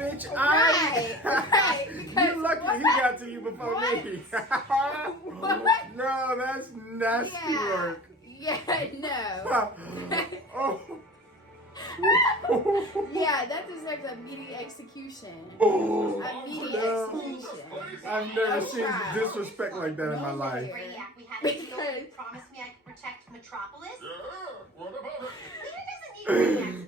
Bitch, Right. You're lucky he got to you before me. No, that's nasty work. Yeah, no. Oh. Yeah, that deserves immediate execution. Oh, Immediate no. execution. I've never No seen trial. disrespect like that in my No life. lawyer. Brainiac, we have a deal. You promised me I could protect Metropolis. Yeah, what about it? Peter doesn't need Brainiac's